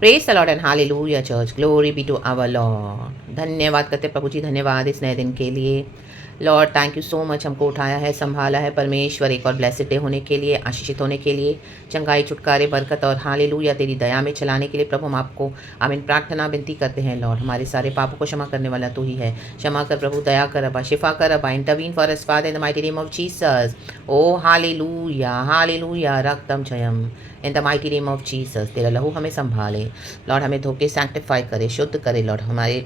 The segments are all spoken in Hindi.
Praise the Lord and hallelujah church, glory be to our Lord. धन्यवाद करते प्रभु जी, धन्यवाद इस नए दिन के लिए। Lord thank you so much, हमको उठाया है, संभाला है परमेश्वर, एक और ब्लेसिड डे होने के लिए, आशीषित होने के लिए, चंगाई छुटकारे बरकत और हालेलुया तेरी दया में चलाने के लिए प्रभु हम आपको आमीन प्रार्थना विनती करते हैं। लॉर्ड हमारे सारे पापों को क्षमा करने वाला तू ही है, क्षमा कर प्रभु, दया कर अबा, शिफा कर अबा, intervene for us father in the mighty name of Jesus. Oh hallelujah hallelujah, रक्तम जयम in the mighty name of Jesus. तेरा लहू हमें संभाले लॉर्ड, हमें धोके सैंक्टिफाई करे, शुद्ध करे लॉर्ड, हमारे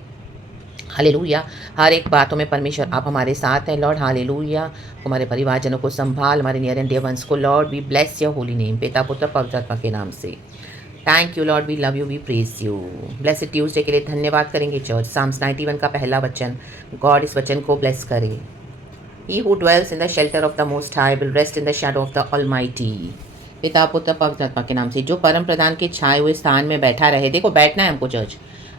हालेलुया हर एक बातों में परमेश्वर आप हमारे साथ हैं लॉर्ड। हालेलुया हमारे परिवारजनों को संभाल, हमारे नियर एंड डियर वंस को Lord we bless your holy name, पिता पुत्र पवित्र आत्मा के नाम से। Thank you Lord, we love you, we praise you. Blessed Tuesday के लिए धन्यवाद करेंगे चर्च। साम्स 91 का पहला वचन, गॉड इस वचन को ब्लेस करे। He who dwells in the shelter of the most high will rest in the shadow of the almighty। पिता पुत्र पवित्र आत्मा के नाम से, जो परम प्रधान के छाए हुए स्थान में बैठा रहे। देखो बैठना है हमको चर्च,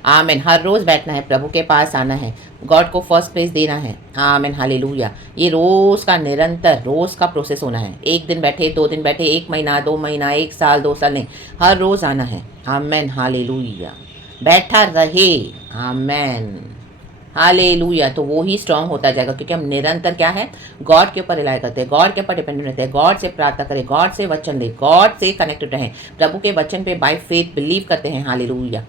आमेन, हर रोज़ बैठना है, प्रभु के पास आना है, गॉड को फर्स्ट प्लेस देना है। आमेन हालेलुया, ये रोज़ का निरंतर रोज़ का प्रोसेस होना है। एक दिन बैठे, 2 दिन बैठे, 1 महीना, 2 महीना, 1 साल, 2 साल नहीं, हर रोज़ आना है। आमेन हालेलुया, बैठा रहे। आमेन हालेलुया, तो वो ही स्ट्रांग होता जाएगा, क्योंकि हम निरंतर क्या है, गॉड के ऊपर रिलाई करते हैं, गॉड के ऊपर डिपेंडेंट रहते हैं, गॉड से प्रार्थना करें, गॉड से वचन ले, गॉड से कनेक्टेड रहें, प्रभु के वचन पे बाय फेथ बिलीव करते हैं। हालेलुया,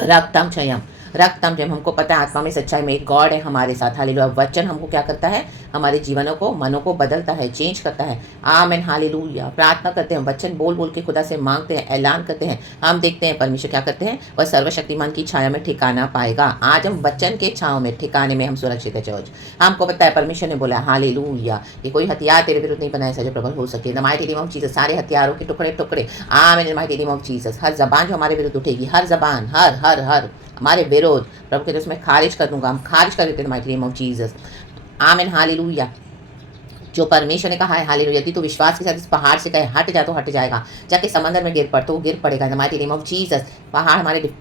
रक्तम क्षयम, रक्तम जब हमको पता है आत्मा में सच्चाई में एक गॉड है हमारे साथ। हालेलुया, वचन हमको क्या करता है, हमारे जीवनों को, मनों को बदलता है, चेंज करता है। आमेन हालेलुया, प्रार्थना करते हैं, वचन बोल बोल के खुदा से मांगते हैं, ऐलान करते हैं, हम देखते हैं परमेश्वर क्या करते हैं, वह सर्वशक्तिमान की छाया में ठिकाना पाएगा। आज हम वचन के छाव में, ठिकाने में हम सुरक्षित है चर्च। हमको पता है परमेश्वर ने बोला हालेलुया, ये कोई हथियार तेरे विरुद्ध नहीं बनाया जो प्रबल हो सके। The mighty name of Jesus, सारे हथियारों के टुकड़े टुकड़े, amen, the mighty name of Jesus. हर जबान जो हमारे विरुद्ध उठेगी, हर जबान, हर हर हर हमारे विरोध, प्रभु के तो उसमें खारिज कर दूंगा, हम खारिज कर देते हैं माइटी नेम ऑफ जीसस। आमीन हालेलुया, जो परमेश्वर ने कहा है हालेलुया, यदि तो विश्वास के साथ इस पहाड़ से कहे हट जा तो हट जाएगा, जाके समंदर में गिर पड़ तो वो गिर पड़ेगा। The mighty name of Jesus. पहाड़ हमारे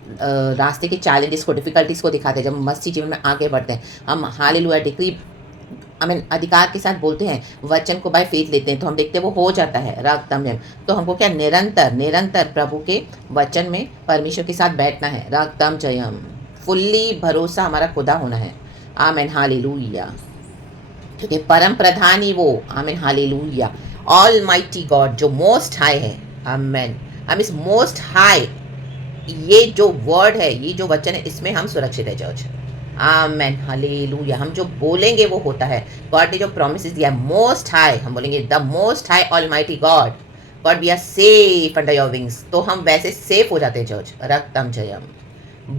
रास्ते के चैलेंजेस को, डिफिकल्टीज को दिखाते हैं, जब मसीह जीवन में आगे बढ़ते हैं हम हालेलुया डिक्री हमें अधिकार के साथ बोलते हैं, वचन को बाय फेथ लेते हैं, तो हम देखते हैं वो हो जाता है रक्तम जयम। तो हमको क्या निरंतर निरंतर प्रभु के वचन में परमेश्वर के साथ बैठना है। रक्तम जयम, फुल्ली भरोसा हमारा खुदा होना है। आमेन हालेलुया, क्योंकि परम प्रधान ही वो, amen hallelujah, all mighty God जो मोस्ट हाई है। आमेन, हम इस मोस्ट हाई, ये जो वर्ड है, ये जो वचन है, इसमें हम सुरक्षित है चर्च। आमेन हालेलुया, हम जो बोलेंगे वो होता है। गॉड ने जो प्रॉमिसेस दिया है, मोस्ट हाई, हम बोलेंगे the most high almighty God, God we are safe under your wings, तो हम वैसे सेफ हो जाते हैं चर्च। रक्तम जयम,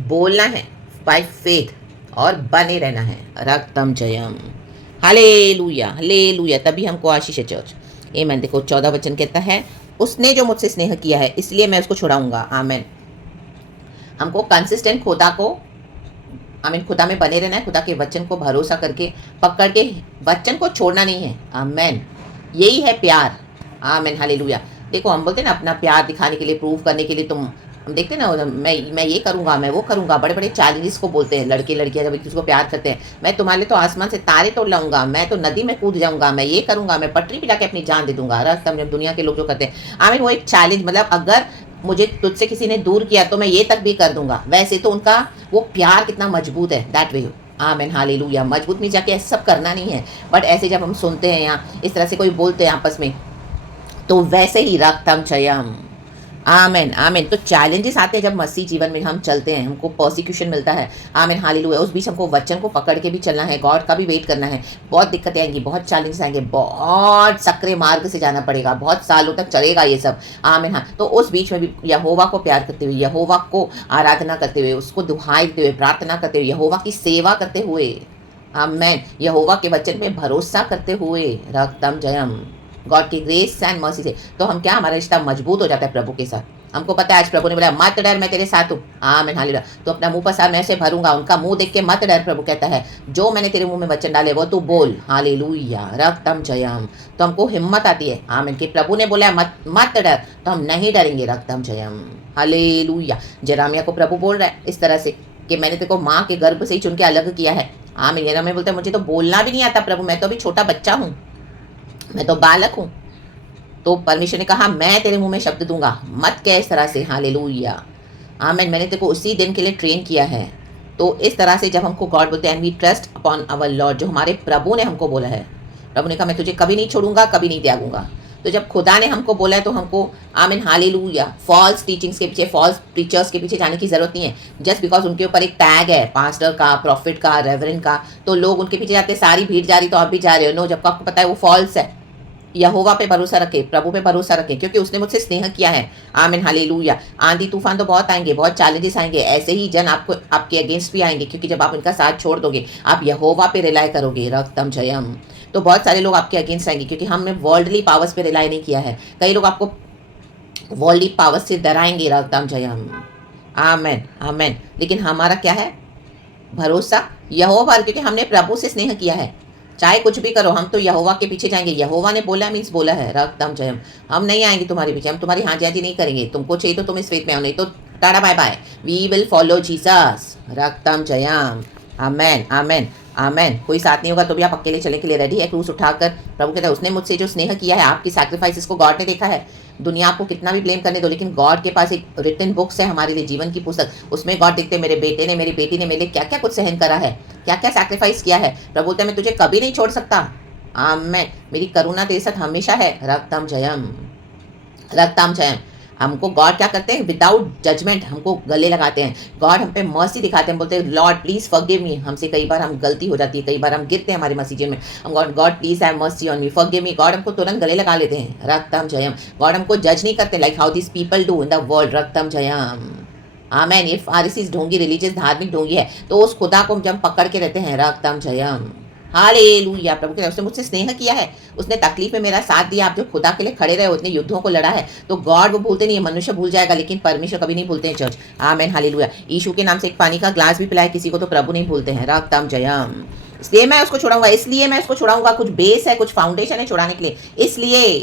बोलना है बाय फेथ और बने रहना है। रक्तम जयम हालेलुया हालेलुया, तभी हमको आशीष है चर्च। आमेन। देखो 14 वचन कहता है, उसने जो मुझसे स्नेह किया है इसलिए मैं उसको छुड़ाऊंगा। आमेन, हमको कंसिस्टेंट खुदा को, आमीन, खुदा में बने रहना है, खुदा के वचन को भरोसा करके पकड़ के वचन को छोड़ना नहीं है। आमेन, यही है प्यार। Amen hallelujah. देखो हम बोलते हैं ना, अपना प्यार दिखाने के लिए, प्रूव करने के लिए, तुम हम देखते हैं ना, मैं ये करूँगा, मैं वो करूँगा, बड़े बड़े चैलेंजेस को बोलते हैं लड़के लड़कियाँ जब एक दूसरे को प्यार करते हैं। मैं तुम्हारे लिए तो आसमान से तारे तोड़ लाऊंगा, मैं तो नदी में कूद जाऊँगा, मैं ये करूँगा, मैं पटरी पिला के अपनी जान दे दूंगा। रस्तम जब दुनिया के लोग जो करते हैं, आमीन, वो एक चैलेंज, मतलब अगर मुझे तुझसे किसी ने दूर किया तो मैं ये तक भी कर दूंगा। वैसे तो उनका वो प्यार कितना मजबूत है, दैट वे। आमेन हालेलुया, मजबूत में जाके ऐसा सब करना नहीं है, बट ऐसे जब हम सुनते हैं यहाँ इस तरह से कोई बोलते हैं आपस में, तो वैसे ही रक्तम चयम। आमेन आमेन। तो चैलेंजेस आते हैं जब मसीह जीवन में हम चलते हैं, हमको प्रोसिक्यूशन मिलता है। आमेन हालेलुया, उस बीच हमको वचन को पकड़ के भी चलना है, गॉड का भी वेट करना है। बहुत दिक्कतें आएंगी, बहुत चैलेंजेस आएंगे, बहुत सक्रिय मार्ग से जाना पड़ेगा, बहुत सालों तक चलेगा ये सब। आमेन। हाँ, तो उस बीच में भी यहोवा को प्यार करते हुए, यहोवा को आराधना करते हुए, उसको दुहाई देते हुए, प्रार्थना करते हुए, यहोवा की सेवा करते हुए, आमेन, यहोवा के वचन पे भरोसा करते हुए, रक्तम जयम, गॉड की ग्रेस एंड मर्सी से, तो हम क्या, हमारा रिश्ता मजबूत हो जाता है प्रभु के साथ। हमको पता है आज प्रभु ने बोला मत डर, मैं तेरे साथ हूँ। आमीन हालेलुया। तो अपना मुंह पसार मैं से भरूंगा, उनका मुंह देख के मत डर। प्रभु कहता है जो मैंने तेरे मुंह में वचन डाले वो तू बोल। हालेलुया, रक्तम जयम। तो हमको हिम्मत आती है, आमीन, कि प्रभु ने बोला मत मत डर, तो हम नहीं डरेंगे। रक्तम जयम हालेलुया। जेरामिया को प्रभु बोल रहा है इस तरह से कि मैंने तेरे को माँ के गर्भ से ही चुन के अलग किया है। आमीन। जेरामिया बोलता है मुझे तो बोलना भी नहीं आता प्रभु, मैं तो अभी छोटा बच्चा हूँ, मैं तो बालक हूँ। तो परमेश्वर ने कहा मैं तेरे मुंह में शब्द दूंगा, मत कह इस तरह से। हालेलुया। आमेन। मैंने तेरे को उसी दिन के लिए ट्रेन किया है। तो इस तरह से जब हमको गॉड बोलते हैं, and we trust upon our Lord, जो हमारे प्रभु ने हमको बोला है, प्रभु ने कहा मैं तुझे कभी नहीं छोड़ूंगा, कभी नहीं त्यागूंगा। तो जब खुदा ने हमको बोला है तो हमको आमीन हालेलुया फॉल्स टीचिंग्स के पीछे, फॉल्स प्रीचर्स के पीछे जाने की ज़रूरत नहीं है। जस्ट बिकॉज उनके ऊपर एक टैग है पास्टर का, प्रॉफिट का, रेवरेंड का, तो लोग उनके पीछे जाते, सारी भीड़ जा रही तो आप भी जा रहे हो। नो, जब आपको पता है वो फॉल्स है। यहोवा पे भरोसा रखे, प्रभु पे भरोसा रखे, क्योंकि उसने मुझसे स्नेह किया है। आमीन हालेलुया। आंधी तूफान तो बहुत आएंगे, बहुत चैलेंजेस आएंगे, ऐसे ही जन आपको आपके अगेंस्ट भी आएंगे, क्योंकि जब आप उनका साथ छोड़ दोगे, आप यहोवा पे रिलाई करोगे, रक्तम जयम, तो बहुत सारे लोग आपके अगेंस्ट आएंगे, क्योंकि हमने वर्ल्डली पावर्स पे रिलाई नहीं किया है। कई लोग आपको वर्ल्डली पावर्स से डराएंगे, रक्तम जयम। आमेन आमेन। लेकिन हमारा क्या है? भरोसा यहोवा पर, क्योंकि हमने प्रभु से स्नेह किया है। चाहे कुछ भी करो, हम तो यहोवा के पीछे जाएंगे। यहोवा ने बोला मीन्स बोला है, रक्तम जयम। हम नहीं आएंगे तुम्हारे पीछे, हम तुम्हारी हाँ जी नहीं करेंगे। तुमको चाहिए तो तुम इस फेथ में आओ, नहीं तो tata bye bye. We will follow Jesus, रक्तम जयम। Amen amen amen. कोई साथ नहीं होगा तो भी आप अकेले चलने के लिए रेडी है, क्रूस उठाकर। प्रभु कहता है उसने मुझसे जो स्नेह किया है, आपकी सैक्रिफाइसेस को गॉड ने देखा है। दुनिया आपको कितना भी ब्लेम करने दो, लेकिन गॉड के पास एक रिटन बुक्स है हमारे लिए, जीवन की पुस्तक। उसमें गॉड देखते मेरे बेटे ने, मेरी बेटी ने मेरे लिए क्या क्या कुछ सहन करा है, क्या क्या सैक्रिफाइस किया है। प्रभु बोलते मैं तुझे कभी नहीं छोड़ सकता। आमेन। मेरी करुणा तेरे साथ हमेशा है, रक्तम जयम, रक्तम जयम। हमको गॉड क्या करते हैं? विदाउट जजमेंट हमको गले लगाते हैं। गॉड हम पे मर्सी दिखाते हैं, बोलते हैं लॉर्ड प्लीज फॉरगिव मी। हमसे कई बार हम गलती हो जाती है, कई बार हम गिरते हैं हमारे मसीजन में, हम God God please have mercy on me, forgive me. God हमको तुरंत गले लगा लेते हैं, रक्तम जयम। गॉड हमको जज नहीं करते like how this people do in the world, रक्तम जयम। आमेन। ये फारसी ढोंगी, रिलीजियस धार्मिक ढोंगी है, तो उस खुदा को जब पकड़ के रहते हैं, रक्तम जयम। हालेलुया। प्रभु के उसने मुझसे स्नेह किया है, उसने तकलीफ में मेरा साथ दिया। आप जो खुदा के लिए खड़े रहे, उतने युद्धों को लड़ा है, तो गॉड वो भूलते नहीं है। मनुष्य भूल जाएगा, लेकिन परमेश्वर कभी नहीं भूलते हैं चर्च। Amen hallelujah. यीशु के नाम से एक पानी का ग्लास भी पिलाए किसी को, तो प्रभु नहीं भूलते हैं, रक्तम जयम। इसलिए मैं उसको छुड़ाऊंगा, इसलिए मैं उसको छुड़ाऊंगा। कुछ बेस है, कुछ फाउंडेशन है छुड़ाने के लिए, इसलिए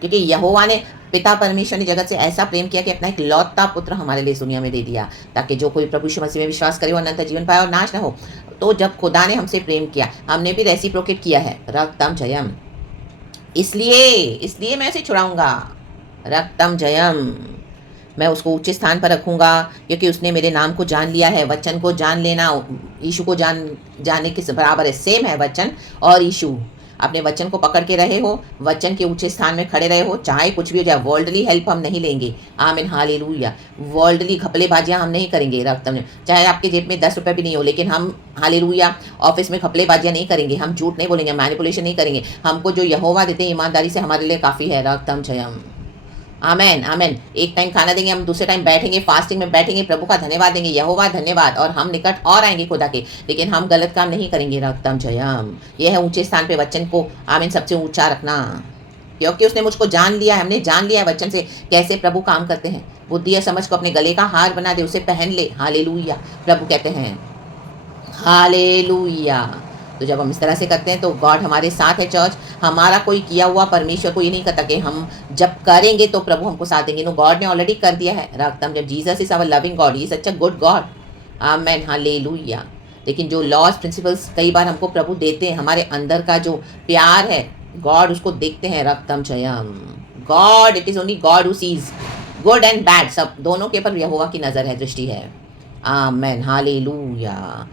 क्योंकि यहोवा ने, पिता परमेश्वर ने जगत से ऐसा प्रेम किया कि अपना एक लौता पुत्र हमारे लिए दुनिया में दे दिया, ताकि जो कोई प्रभु यीशु मसीह में विश्वास करे वो अनंत जीवन पाए और नाश न हो। तो जब खुदा ने हमसे प्रेम किया, हमने भी रेसिप्रोकेट किया है, रक्तम जयम। इसलिए मैं उसे छुड़ाऊंगा, रक्तम जयम। मैं उसको ऊंचे स्थान पर रखूंगा, क्योंकि उसने मेरे नाम को जान लिया है। वचन को जान लेना यीशु को जानने के बराबर है, सेम है वचन और यीशु। अपने वचन को पकड़ के रहे हो, वचन के ऊंचे स्थान में खड़े रहे हो, चाहे कुछ भी हो जाए। वर्ल्डली हेल्प हम नहीं लेंगे, आमीन हालेलुया। वर्ल्डली घपलेबाजियां हम नहीं करेंगे, रक्तम। चाहे आपके जेब में 10 रुपये भी नहीं हो, लेकिन हम हालेलुया ऑफिस में घपलेबाजियां नहीं करेंगे, हम झूठ नहीं बोलेंगे, मैनिपुलेशन नहीं करेंगे। हमको जो यहोवा देते हैं ईमानदारी से, हमारे लिए काफ़ी है, रक्तम जयम। आमेन आमेन। एक टाइम खाना देंगे, हम दूसरे टाइम बैठेंगे, फास्टिंग में बैठेंगे, प्रभु का धन्यवाद देंगे, यहोवा धन्यवाद, और हम निकट और आएंगे खुदा के, लेकिन हम गलत काम नहीं करेंगे, रक्तम जयम। यह है ऊंचे स्थान पे वचन को आमीन सबसे ऊंचा रखना, क्योंकि उसने मुझको जान लिया है। हमने जान लिया है वचन से कैसे प्रभु काम करते हैं। बुद्धि या समझ को अपने गले का हार बना दे, उसे पहन ले, हालेलुया। प्रभु कहते हैं हालेलुया। तो जब हम इस तरह से करते हैं तो गॉड हमारे साथ है चर्च। हमारा कोई किया हुआ परमेश्वर को ये नहीं कहता कि हम जब करेंगे तो प्रभु हमको साथ देंगे। नो, गॉड ने ऑलरेडी कर दिया है, रक्तम जब। Jesus is our loving God, he is such a good God, amen hallelujah. लेकिन जो लॉज प्रिंसिपल्स कई बार हमको प्रभु देते हैं, हमारे अंदर का जो प्यार है, गॉड उसको देखते हैं, रक्तम जयम। God, it is only God who sees good and bad, सब दोनों के ऊपर यहोवा की नज़र है, दृष्टि है, आमेन हालेलुया।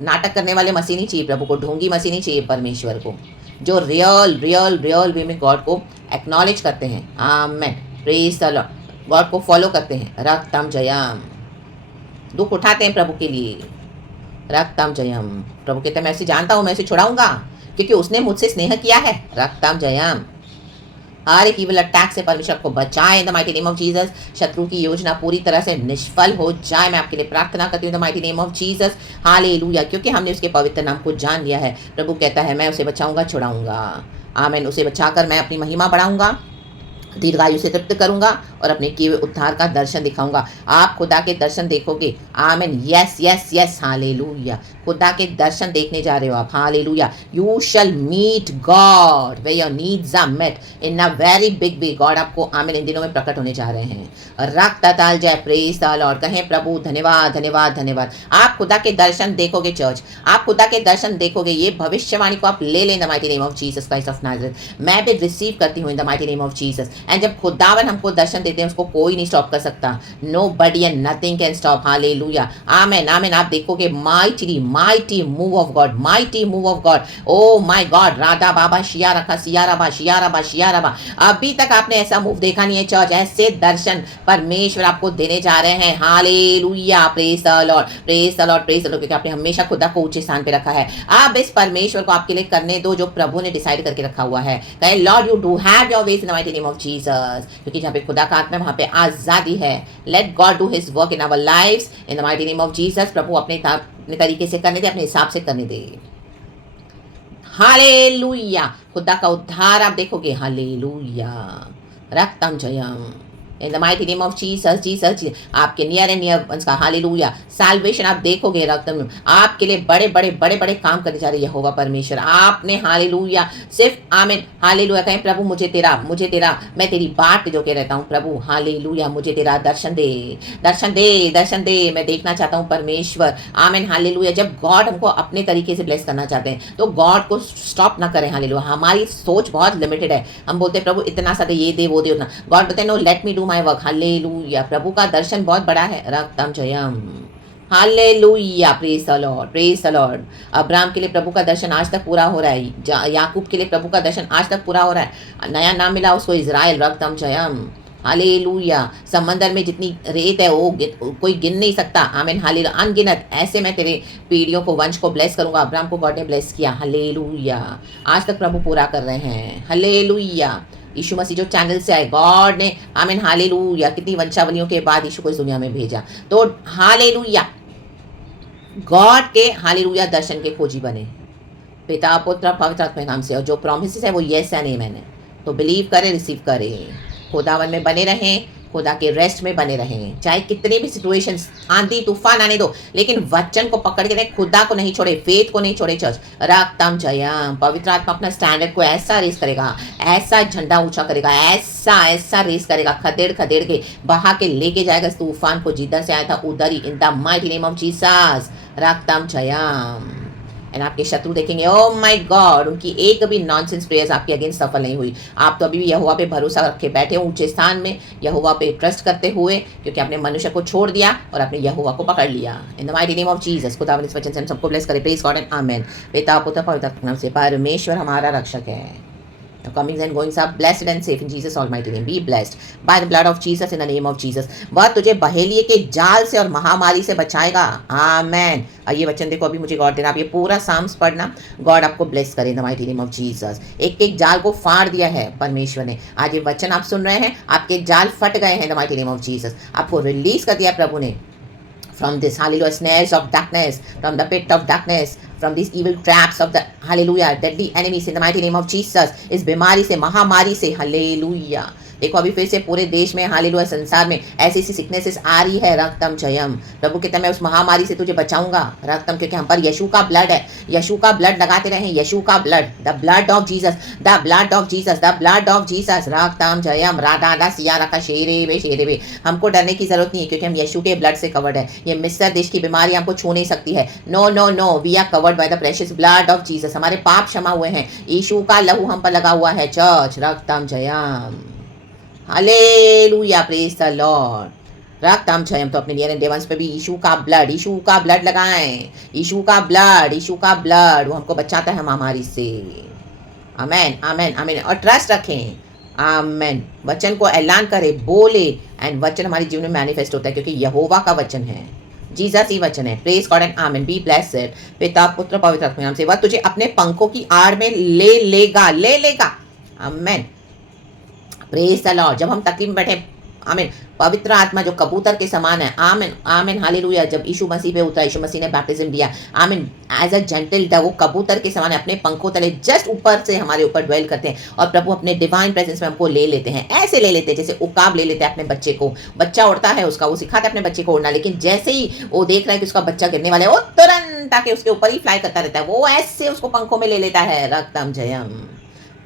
नाटक करने वाले मसीह नहीं चाहिए प्रभु को, ढोंगी मसीह नहीं चाहिए परमेश्वर को, जो रियल रियल रियल वे में गॉड को एक्नॉलेज करते हैं, आमेन, प्रेज द लॉर्ड, गॉड को फॉलो करते हैं, रक्तम जयम। दुख उठाते हैं प्रभु के लिए, रक्तम जयम। प्रभु कहते हैं मैं उसे जानता हूँ, मैं उसे छुड़ाऊंगा, क्योंकि उसने मुझसे स्नेह किया है, रक्तम जयम। हर एक ईविल अटैक से परमेश्वर को बचाए इन the mighty name of Jesus. शत्रु की योजना पूरी तरह से निष्फल हो जाए, मैं आपके लिए प्रार्थना करती हूँ इन the mighty name of Jesus, hallelujah. क्योंकि हमने उसके पवित्र नाम को जान लिया है। प्रभु कहता है मैं उसे बचाऊंगा, छुड़ाऊंगा, आमीन। उसे बचाकर मैं अपनी महिमा बढ़ाऊंगा, दीर्घायु से तृप्त करूंगा और अपने किए हुए उद्धार का दर्शन दिखाऊंगा। आप खुदा के दर्शन देखोगे, आमीन, यस यस यस, हालेलुया। खुदा के दर्शन देखने जा रहे हो आप, hallelujah. You shall meet God where your needs are met in a very big way. God आपको आमीन इन दिनों में प्रकट होने जा रहे हैं। रक्त ताल जय, प्रेज द लॉर्ड। कहें प्रभु धन्यवाद धन्यवाद धन्यवाद। आप खुदा के दर्शन देखोगे चर्च, आप खुदा के दर्शन देखोगे। ये भविष्यवाणी को आप ले लें the mighty name of Jesus Christ of Nazareth. मैं भी रिसीव करती हूँ इन the mighty name of Jesus. And जब खुदावन हमको दर्शन देते हैं उसको कोई नहीं स्टॉप कर सकता. Nobody and nothing can stop. Hallelujah. Amen amen. आप देखोगे mighty mighty move of God, mighty move of God. Oh my God. राधा बाबा शिया रखा सिया रबा. अभी तक आपने ऐसा मूव देखा नहीं है चर्च. ऐसे दर्शन परमेश्वर आपको देने जा रहे हैं. Hallelujah. Praise the Lord, praise the Lord, praise the Lord. क्योंकि आपने हमेशा खुदा को ऊंचे स्थान पे रखा है. आप इस परमेश्वर को आपके लिए करने दो जो प्रभु ने डिसाइड करके रखा हुआ है. कहे Lord you do have your ways in the mighty name of Jesus. क्योंकि जहाँ पे खुदा का आत्मा है वहाँ पे आजादी है. Let God do his work in our lives in the mighty name of Jesus. प्रभु अपने तरीके से करने दे, अपने हिसाब से करने दे. हालेलुया. खुदा का उद्धार आप देखोगे. हालेलुया. रक्तम जयम in the mighty name of Jesus. Jesus आपके नियर एंड नियर वंस का. हालेलुया. साल्वेशन आप देखोगे. रक्तम आपके लिए बड़े बड़े बड़े बड़े काम करने जा रही है यहोवा परमेश्वर. आपने हालेलुया सिर्फ आमीन हालेलुया कहें प्रभु मुझे तेरा मैं तेरी बाट जो के रहता हूँ. प्रभु हालेलुया मुझे तेरा दर्शन दे, दर्शन दे, दर्शन दे. मैं देखना चाहता हूँ परमेश्वर. आमीन हालेलुया. जब गॉड हमको अपने तरीके से ब्लेस करना चाहते हैं तो गॉड को स्टॉप ना करें. हालेलुया. हमारी सोच बहुत लिमिटेड है. हम बोलते हैं प्रभु इतना सा दे, ये दे वो दे उतना. गॉड बोलते हैं no let me do my work. Hallelujah. प्रभु का दर्शन बहुत बड़ा है. रक्तम जयम. Hallelujah. Praise the Lord, praise the Lord. Abraham के लिए प्रभु का दर्शन आज तक पूरा हो रहा है. याकूब के लिए प्रभु का दर्शन आज तक पूरा हो रहा है. नया नाम मिला उसको इजराइल. रक्तम जयम. हालेलुया. समंदर में जितनी रेत है वो कोई गिन नहीं सकता. आमीन हालेलुया. अनगिनत ऐसे मैं तेरे पीढ़ियों को वंश को ब्लेस करूंगा. अब्राहम को गॉड ने ब्लेस किया. हालेलुया. आज तक प्रभु पूरा कर रहे हैं. हालेलुया. यीशु मसीह जो चैनल से आए गॉड ने आमीन हालेलुया कितनी वंशावलियों के बाद यीशु को इस दुनिया में भेजा. तो हालेलुया गॉड के हालेलुया दर्शन के खोजी बने पिता पुत्र पवित्र आत्मा के नाम से. और जो प्रॉमिसेस है वो यस है नहीं मैंने तो बिलीव करें, रिसीव करें. खुदावन में बने रहें, खुदा के रेस्ट में बने रहें. चाहे कितने भी सिचुएशंस आंधी तूफान आने दो लेकिन वचन को पकड़ के रहें. खुदा को नहीं छोड़े, फेथ को नहीं छोड़े. चर्च रक्तम जयम. पवित्र आत्मा अपना स्टैंडर्ड को ऐसा रेस करेगा, ऐसा झंडा ऊंचा करेगा, ऐसा ऐसा रेस करेगा. खदेड़ खदेड़ के बहा के लेके जाएगा इस तूफान को. जिधर से आया था उधर ही. In the mighty name of Jesus. रक्तम जयम. एंड आपके शत्रु देखेंगे ओ माय गॉड उनकी एक भी नॉनसेंस प्रेयर्स आपके अगेंस्ट सफल नहीं हुई. आप तो अभी भी यहोवा पे भरोसा रखे बैठे हो ऊंचे स्थान में, यहोवा पे ट्रस्ट करते हुए, क्योंकि आपने मनुष्य को छोड़ दिया और आपने यहोवा को पकड़ लिया. इन the mighty name of Jesus. खुदावन इस वचन से हम सबको ब्लेस करे. प्रेज गॉड एंड आमेन. पिता पुत्र पवित्र आत्मा के नाम से. परमेश्वर हमारा रक्षक है. The comings and goings are blessed and safe in Jesus almighty name. Be blessed by the blood of Jesus in the name of Jesus. वह तुझे बहेलिए के जाल से और महामारी से बचाएगा. आमेन. ये वचन देखो अभी मुझे गॉड देना. आप ये पूरा साम्स पढ़ना. गॉड आपको ब्लेस करे इन the mighty name of Jesus. एक एक जाल को फाड़ दिया है परमेश्वर ने. आज ये वचन आप सुन रहे हैं, आपके जाल फट गए हैं इन the mighty name of Jesus. आपको रिलीज कर दिया प्रभु ने from this hallelujah snares of darkness, from the pit of darkness, from these evil traps of the hallelujah deadly enemies in the mighty name of Jesus. इस बीमारी से, महामारी से. हालेलुया. देखो अभी फिर से पूरे देश में हालेलुया संसार में ऐसी ऐसी सिकनेसेस आ रही है. रक्तम जयम. प्रभु कहता है मैं उस महामारी से तुझे बचाऊंगा. रक्तम क्योंकि हम पर यीशु का ब्लड है. यीशु का ब्लड लगाते रहें. यीशु का blood. The blood of Jesus, the blood of Jesus, the blood of Jesus. रक्तम जयम. राधा दा सिया रखा शेरे बे. हमको डरने की जरूरत नहीं है क्योंकि हम यीशु के ब्लड से कवर्ड है. ये मिस्र देश की बीमारी हमको छू नहीं सकती है. No no no. We are covered by the precious blood of Jesus. हमारे पाप क्षमा हुए हैं. यीशु का लहू हम पर लगा हुआ है. चर्च रक्तम जयम. हालेलुया. Praise the Lord. रक्तम जयम. तो अपने नियर एंड डियर वंस पे भी यीशु का ब्लड लगाएं. यीशु का ब्लड वो हमको बचाता है महामारी से. आमेन आमेन आमेन. और ट्रस्ट रखें. आमेन. वचन को ऐलान करे, बोले एंड वचन हमारे जीवन में मैनिफेस्ट होता है क्योंकि यहोवा का वचन है. जीसस ही वचन है. Praise God and amen. Be blessed. पिता पुत्र पवित्र आत्मा के नाम से. वह तुझे अपने पंखों की आड़ में ले लेगा. आमेन. Praise the Lord. जब हम तकलीफ में बैठे आमीन, पवित्र आत्मा जो कबूतर के समान है. आमीन आमीन हालेलुया. जब यीशु मसीह पे उतरा, यीशु मसीह ने बैप्टिज्म दिया. आमीन. एज अ जेंटल डव वो कबूतर के समान है. अपने पंखों तले जस्ट ऊपर से हमारे ऊपर ड्वेल करते हैं और प्रभु अपने डिवाइन प्रेजेंस में हमको ले लेते हैं. ऐसे ले लेते हैं जैसे उकाब ले लेते हैं अपने बच्चे को. बच्चा उड़ता है उसका, वो सिखाता है अपने बच्चे को उड़ना, लेकिन जैसे ही वो देख रहा है कि उसका बच्चा गिरने वाला है वो तुरंत आके उसके ऊपर ही फ्लाई करता रहता है. वो ऐसे उसको पंखों में ले लेता है. रक्तम जयम.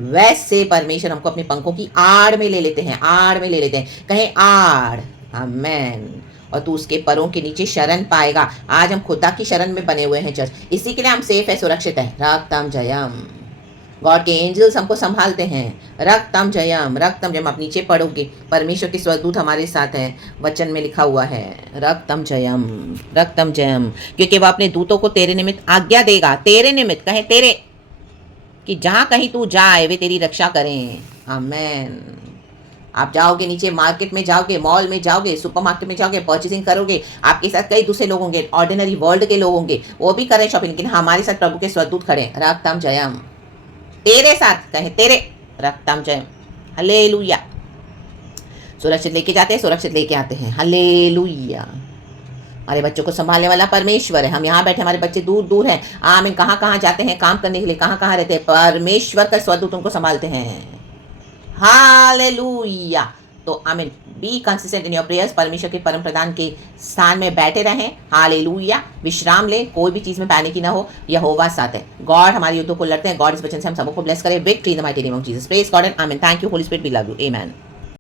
वैसे परमेश्वर हमको अपने पंखों की आड़ में ले लेते हैं. कहें आड़. आमेन. और तू उसके परों के नीचे शरण पाएगा. आज हम खुदा की शरण में बने हुए हैं चर्च. इसी के लिए हम सेफ है, सुरक्षित है. रक्तम जयम. गॉड के एंजल्स हमको संभालते हैं। रक्तम जयम, रक्तम जयम, आप नीचे पढ़ोगे, परमेश्वर के स्वदूत हमारे साथ हैं, वचन में लिखा हुआ है रक्तम जयम, रक्तम जयम, क्योंकि वह अपने दूतों को तेरे निमित्त आज्ञा देगा, तेरे निमित्त, कहे तेरे, कि जहाँ कहीं तू जाए वे तेरी रक्षा करें। आमेन। आप जाओगे, नीचे मार्केट में जाओगे, मॉल में जाओगे, सुपरमार्केट में जाओगे, परचेसिंग करोगे, आपके साथ कई दूसरे लोग होंगे, ऑर्डिनरी वर्ल्ड के लोग होंगे, वो भी करें शॉपिंग, लेकिन हमारे साथ प्रभु के स्वदूत खड़े, रक्तम जयम, तेरे साथ, कहे तेरे, रक्तम जयम, हालेलुया। सुरक्षित लेके जाते हैं, सुरक्षित लेके आते हैं, हालेलुया। हमारे बच्चों को संभालने वाला परमेश्वर है। हम यहाँ बैठे, हमारे बच्चे दूर दूर हैं, आमीन, कहाँ कहाँ जाते हैं काम करने के लिए, कहाँ कहाँ रहते हैं, परमेश्वर का स्वदूत उनको संभालते हैं, हालेलुया। तो आमीन, be consistent in your prayers, परमेश्वर के परम प्रधान के स्थान में बैठे रहें, हालेलुया, विश्राम ले, कोई भी चीज में पैनिक ना हो, यहोवा साथ है। गॉड हमारे युद्धों को लड़ते हैं, गॉड इस वचन से हम सबको ब्लेस करे, victory in the mighty name of Jesus, praise God and amen. Thank you Holy Spirit, we love you, amen.